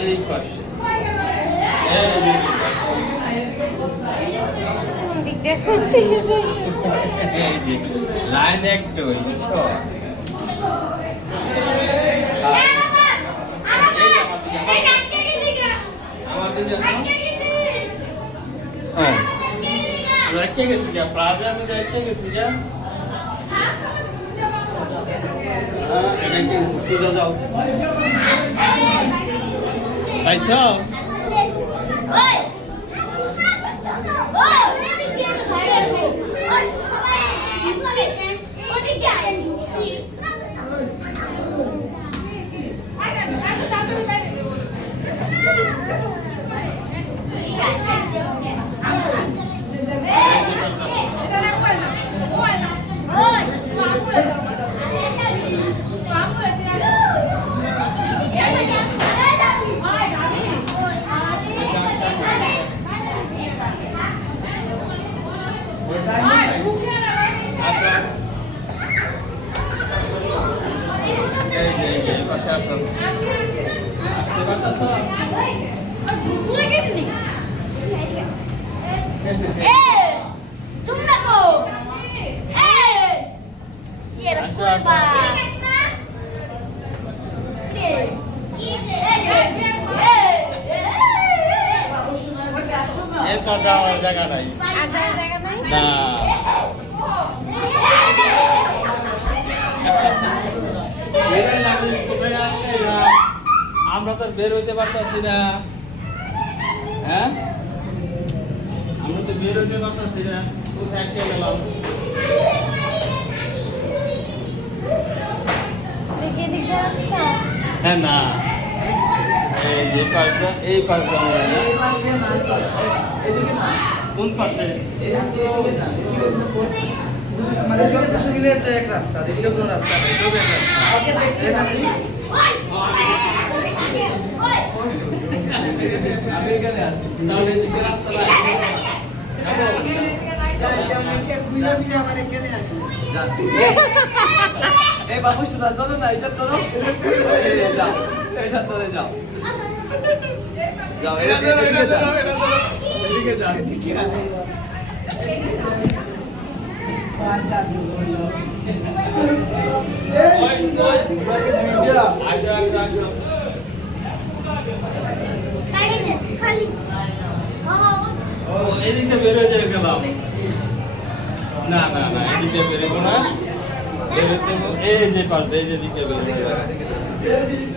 এই পাশে এই যে লাইন একটু বুঝছো রেখে গেছি যা প্লাজা আমি রেখে গেছি যা এটা কি সুজা যাও পাইছ জায়গা নাই না আমরা তো বের হইতে পারতাছি না হ্যাঁ আমরা তো বের হইতে পারতাছি না কোথায় আটকে গেলাম হ্যাঁ না এই যে পাশটা এই পাশটা কোন পাশে মানে সুবিধা হচ্ছে এক রাস্তা দ্বিতীয় কোনো রাস্তা নেই আমি এখানে আছি তাহলে এদিকে রাস্তা এই বাবু শোনা ধরো না এটা ধরো এটা ধরে যাও যাও এটা ধরো এটা ধরো এটা ধরো এদিকে যাও এদিকে এদিকে বেরোয় যাবে গেলাম না না না এদিকে বেরোবো না বেরোতে এই যে পাল্টা এই যে দিকে বেরোবো